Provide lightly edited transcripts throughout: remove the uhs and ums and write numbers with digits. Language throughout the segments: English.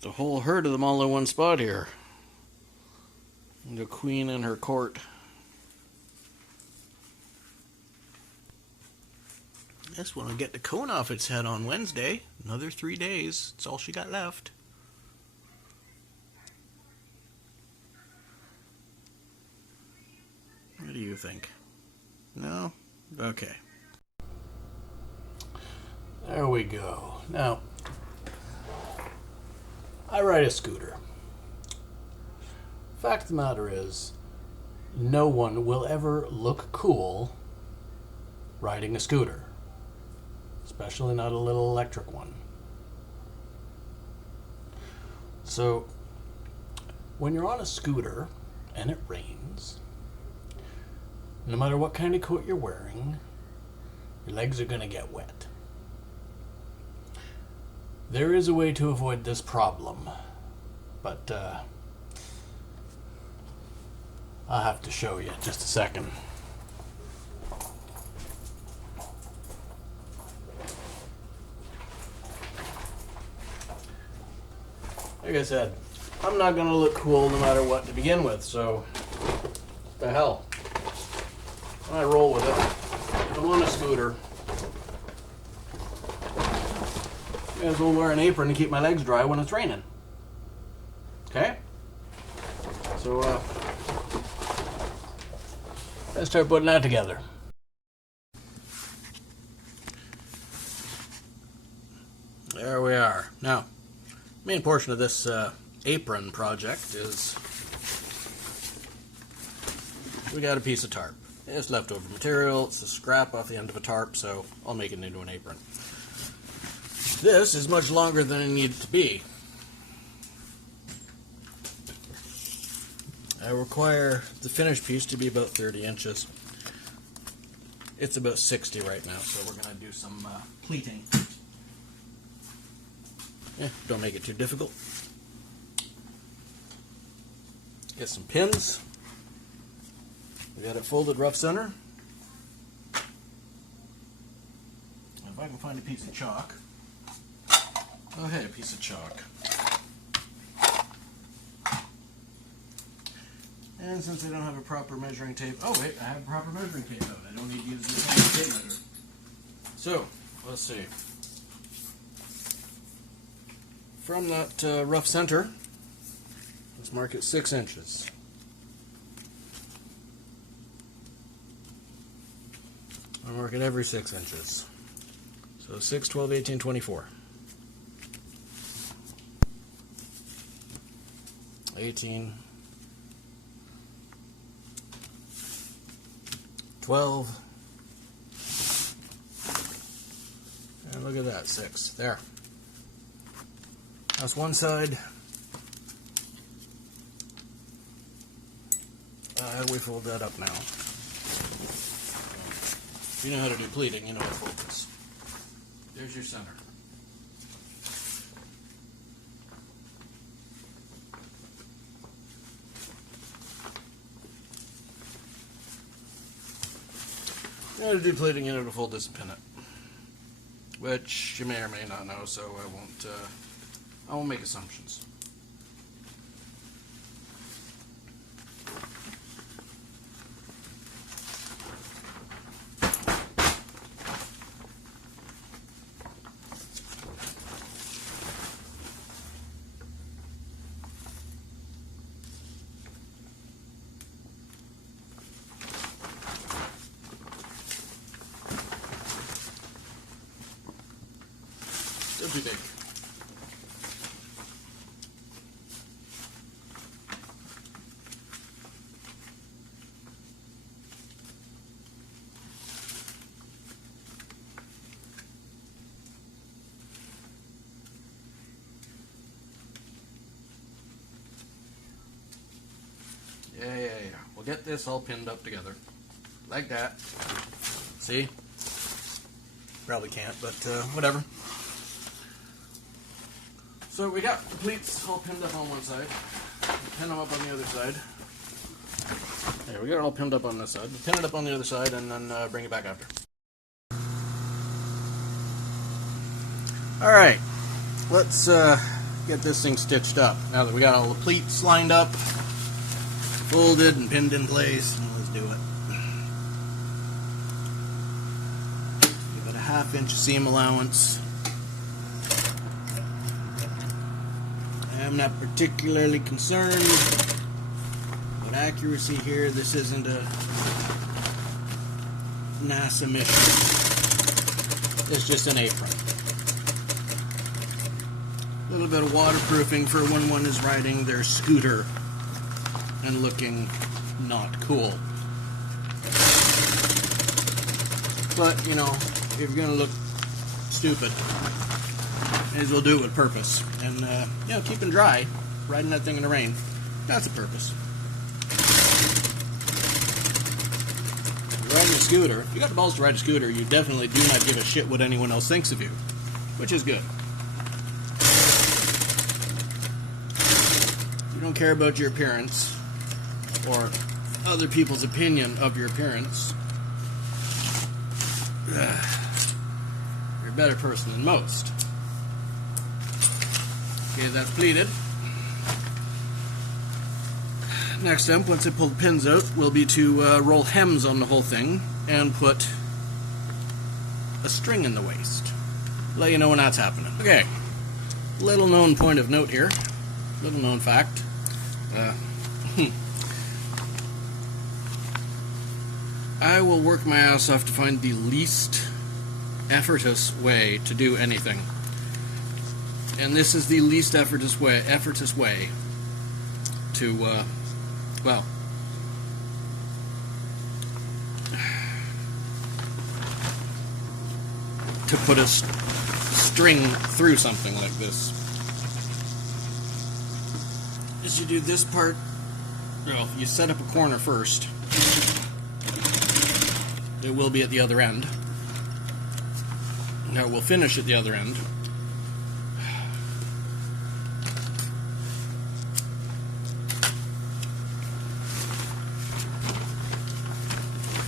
The whole herd of them all in one spot here. The queen and her court. This one will get the cone off its head on Wednesday. Another 3 days. That's all she got left. What do you think? No? Okay. There we go. Now, I ride a scooter. Fact of the matter is, no one will ever look cool riding a scooter. Especially not a little electric one. So, when you're on a scooter and it rains, no matter what kind of coat you're wearing, your legs are going to get wet. There is a way to avoid this problem, but I'll have to show you in just a second. Like I said, I'm not going to look cool no matter what to begin with, so what the hell. I roll with it. I'm on a scooter. May as well wear an apron to keep my legs dry when it's raining. Okay? So, let's start putting that together. There we are. Now, main portion of this apron project is we got a piece of tarp. It's leftover material. It's a scrap off the end of a tarp, so I'll make it into an apron. This is much longer than it needed to be. I require the finished piece to be about 30 inches. It's about 60 right now, so we're going to do some pleating. Don't make it too difficult. Get some pins. We got it folded rough center. If I can find a piece of chalk. Oh, hey, a piece of chalk. And since I don't have a proper measuring tape, oh wait, I have a proper measuring tape out. I don't need to use this tape measure. So, let's see. From that rough center, let's mark it 6 inches. I'll mark it every 6 inches. So 6, 12, 18, 24. 18, 12, and look at that, 6. There. That's one side. We fold that up now. If you know how to do pleating, you know how to fold this. There's your center. You know how to do pleating, you know how to fold this and pin it. Which you may or may not know, so I won't make assumptions. Still too big. Yeah. We'll get this all pinned up together. Like that. See? Probably can't, but whatever. So we got the pleats all pinned up on one side. We'll pin them up on the other side. There, we got it all pinned up on this side. We'll pin it up on the other side and then bring it back after. Alright, let's get this thing stitched up. Now that we got all the pleats lined up, folded and pinned in place, let's do it. Give it a 1/2 inch seam allowance. I'm not particularly concerned with accuracy here. This isn't a NASA mission. It's just an apron. A little bit of waterproofing for when one is riding their scooter and looking not cool. But, you know, if you're going to look stupid, may as well do it with purpose. And, you know, keeping dry, riding that thing in the rain, that's a purpose. Riding a scooter, if you got the balls to ride a scooter, you definitely do not give a shit what anyone else thinks of you, which is good. You don't care about your appearance or other people's opinion of your appearance. You're a better person than most. Okay, that's pleated. Next step, once I pull the pins out, will be to roll hems on the whole thing and put a string in the waist. Let you know when that's happening. Okay, little known point of note here, little known fact. I will work my ass off to find the least effortless way to do anything. And this is the least effortless way to, well, to put a string through something like this. Is you do this part, well, you set up a corner first. It will be at the other end. Now we'll finish at the other end.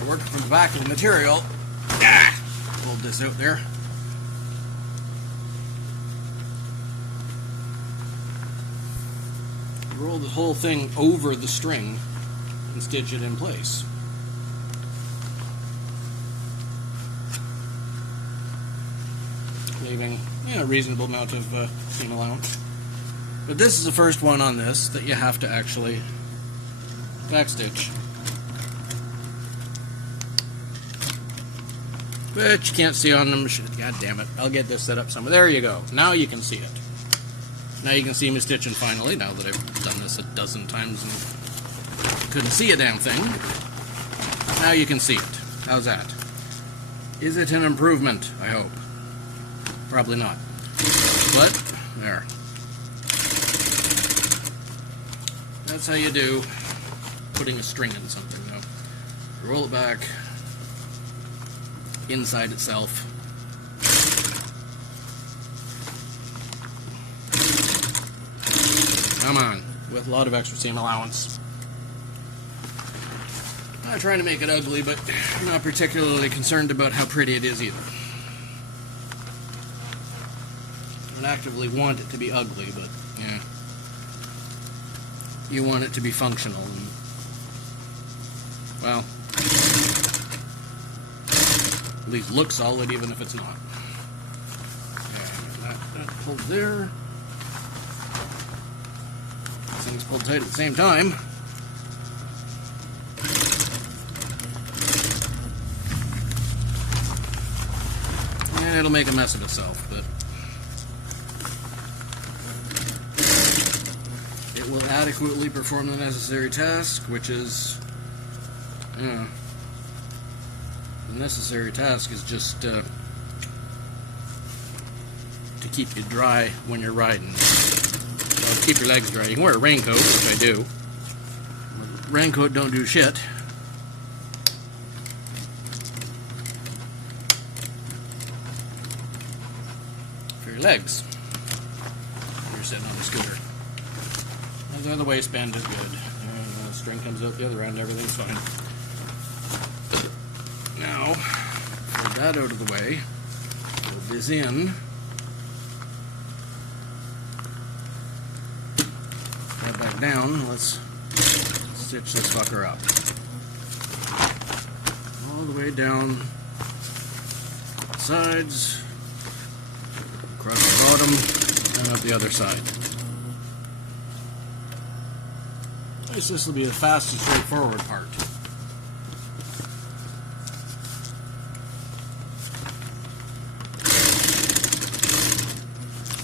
We're working from the back of the material. Hold this out there. Roll the whole thing over the string and stitch it in place. Leaving a reasonable amount of seam allowance. But this is the first one on this that you have to actually backstitch. But you can't see on them. God damn it. I'll get this set up somewhere. There you go. Now you can see it. Now you can see me stitching finally, now that I've done this a dozen times and couldn't see a damn thing. Now you can see it. How's that? Is it an improvement? I hope. Probably not. But, there. That's how you do putting a string in something. Now, roll it back inside itself. Come on, with a lot of extra seam allowance. I'm not trying to make it ugly, but I'm not particularly concerned about how pretty it is either. I don't actively want it to be ugly, but yeah. You want it to be functional and, well, at least look solid even if it's not. Yeah, that pulled there. Things pulled tight at the same time. And it'll make a mess of itself, but it will adequately perform the necessary task, which is, the necessary task is just to keep you dry when you're riding. Keep your legs dry. You can wear a raincoat, which I do. Raincoat don't do shit. For your legs. When you're sitting on the scooter. And the other waistband is good. The string comes out the other end, everything's fine. Now, with that out of the way, pull this in. down, let's stitch this fucker up. All the way down sides, across the bottom, and up the other side. At least this will be the fast and straightforward part.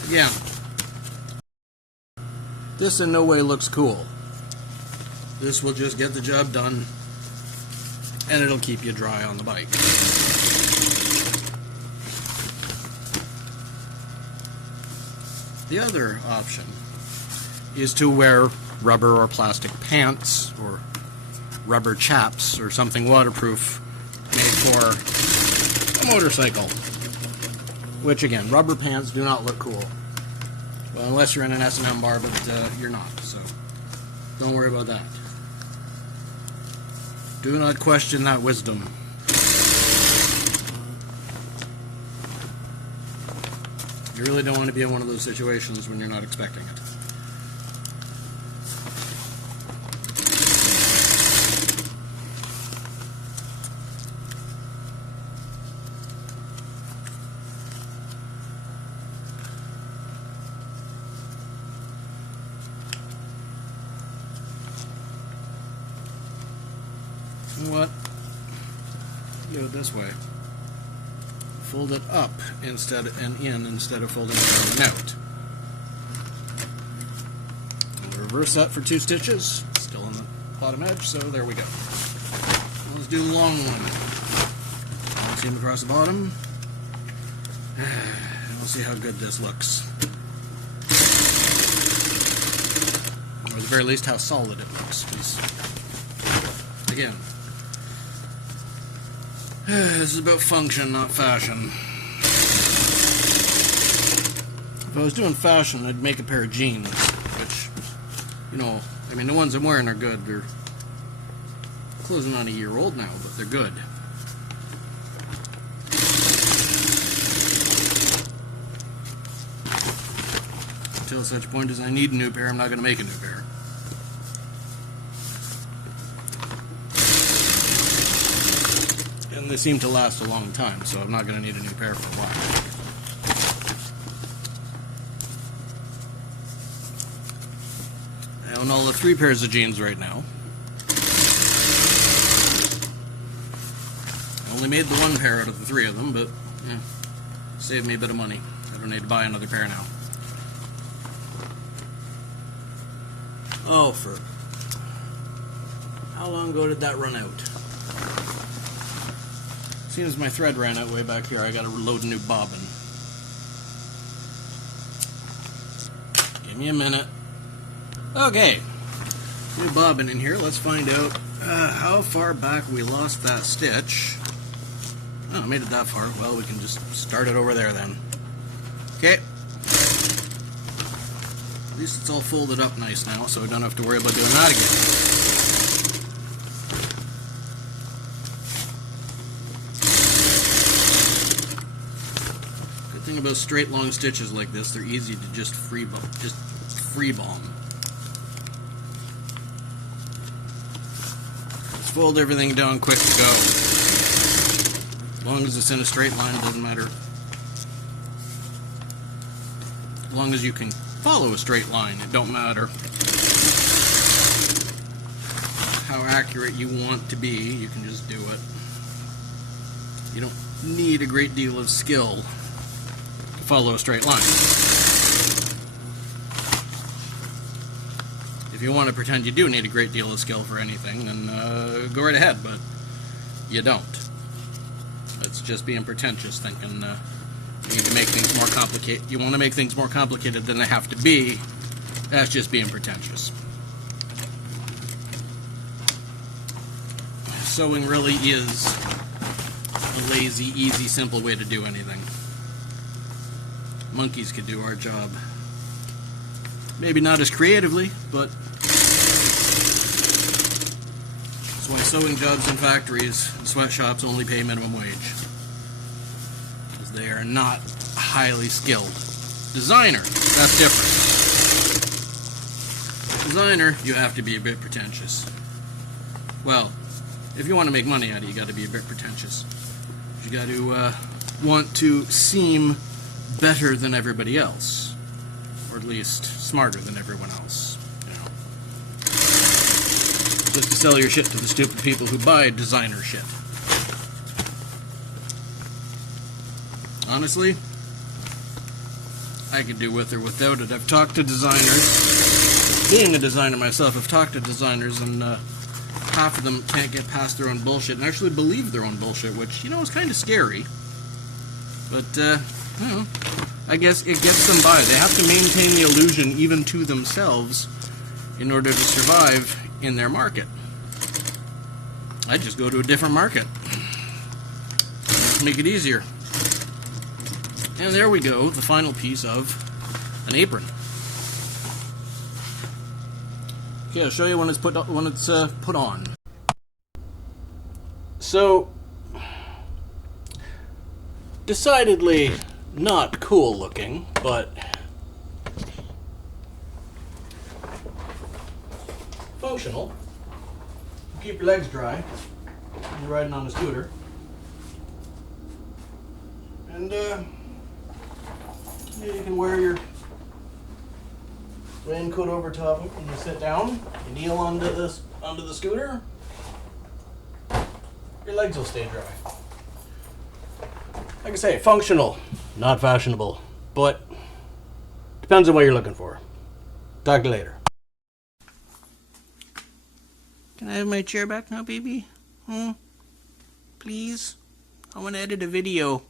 Again, this in no way looks cool. This will just get the job done, and it'll keep you dry on the bike. The other option is to wear rubber or plastic pants or rubber chaps or something waterproof made for a motorcycle. Which again, rubber pants do not look cool. Well, unless you're in an S&M bar, but you're not, so don't worry about that. Do not question that wisdom. You really don't want to be in one of those situations when you're not expecting it. You know what? Do it this way. Fold it up instead of folding it down and out. We'll reverse that for 2 stitches. Still on the bottom edge, so there we go. Let's do the long one. Long seam across the bottom. And we'll see how good this looks. Or at the very least, how solid it looks. Again, this is about function, not fashion. If I was doing fashion, I'd make a pair of jeans, which, you know, I mean, the ones I'm wearing are good. They're closing on a year old now, but they're good. Until such point as I need a new pair, I'm not going to make a new pair. And they seem to last a long time, so I'm not going to need a new pair for a while. I own all of 3 pairs of jeans right now. I only made the 1 pair out of the 3 of them, but yeah, saved me a bit of money. I don't need to buy another pair now. Oh, for how long ago did that run out? Seeing as my thread ran out way back here, I gotta load a new bobbin. Give me a minute. Okay, new bobbin in here. Let's find out how far back we lost that stitch. Oh, I made it that far. Well, we can just start it over there then. Okay. At least it's all folded up nice now, so we don't have to worry about doing that again. Good thing about straight long stitches like this, they're easy to just free bomb. Let's fold everything down quick to go. As long as it's in a straight line, it doesn't matter. As long as you can follow a straight line, it don't matter how accurate you want to be, you can just do it. You don't need a great deal of skill to follow a straight line. If you want to pretend you do need a great deal of skill for anything, then go right ahead, but you don't. It's just being pretentious, thinking you need to make things more complicated. You want to make things more complicated than they have to be. That's just being pretentious. Sewing really is a lazy, easy, simple way to do anything. Monkeys could do our job. Maybe not as creatively, but that's why sewing jobs in factories and sweatshops only pay minimum wage. Because they are not highly skilled. Designer, that's different. Designer, you have to be a bit pretentious. Well, if you want to make money out of it, you got to be a bit pretentious. You got to want to seem better than everybody else, or at least smarter than everyone else. You know, just to sell your shit to the stupid people who buy designer shit. Honestly, I could do with or without it. I've talked to designers. Being a designer myself, I've talked to designers, and half of them can't get past their own bullshit and actually believe their own bullshit, which, you know, is kind of scary. But, you know, I guess it gets them by. They have to maintain the illusion even to themselves in order to survive in their market. I just go to a different market. Make it easier. And there we go, the final piece of an apron. Okay, I'll show you when it's put on. So, decidedly not cool looking, but functional. Keep your legs dry when you're riding on a scooter. And you can wear your raincoat over top of it when you sit down. You kneel onto the scooter. Your legs will stay dry. Like I say, functional, not fashionable, but depends on what you're looking for. Talk to you later. Can I have my chair back now, baby? Please? I want to edit a video.